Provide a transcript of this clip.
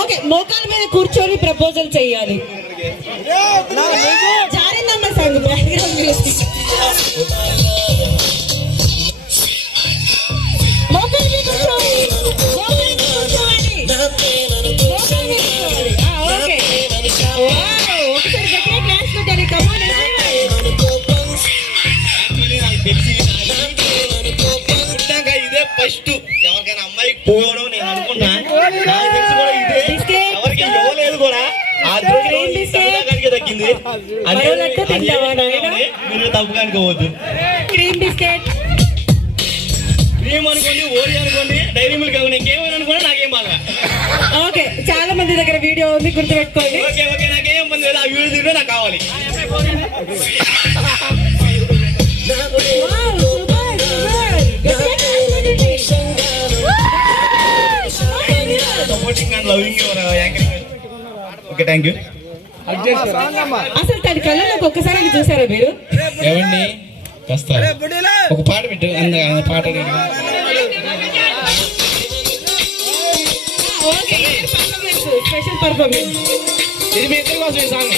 Okay, మోకాల మీద కూర్చొని ప్రపోజల్ చెయ్యాలి. జారిందమ్మ సాంగ్ బ్యాక్గ్రౌండ్ మ్యూజిక్. మోకాల మీద కూర్చోవాలి, మోకాల మీద కూర్చోవాలి, మోకాల మీద కూర్చోవాలి. ఓకే, ఒకసారి గట్టిగా క్లాస్ కొట్టాలి. కమాన్ ఇదే ఫస్ట్ ఎవరికైనా అమ్మాయికి పోవడం నేను అనుకున్నా. నాకు తెలిసి కూడా ఇదే ఎవరికి ఇవ్వలేదు కూడా. ఆ గారికి తగ్గింది మీరు తప్పుగా అనుకోవద్దు. క్రీమ్ బిస్కెట్, క్రీమ్ అనుకోండి, ఓరి అనుకోండి, డైరీ మిల్క్ అనుకోండి, ఇంకేమైనా అనుకోండి, నాకేం బాగా. ఓకే, చాలా మంది దగ్గర వీడియో ఉంది, గుర్తుపెట్టుకోండి. ఓకే ఓకే, నాకేం పని లేదు. ఆ వీడియో తీరు నాకు కావాలి. Supporting and loving your anchoring. Okay, thank you. అసలు తన కళ్ళలోకి ఒక్కసారి చూసారా మీరు? ఏమండి కాస్త ఒక పాట పెట్టు. పాట స్పెషల్ పర్ఫార్మెన్స్ ఇది మీ ఇద్దరి కోసం ఈ సాంగ్.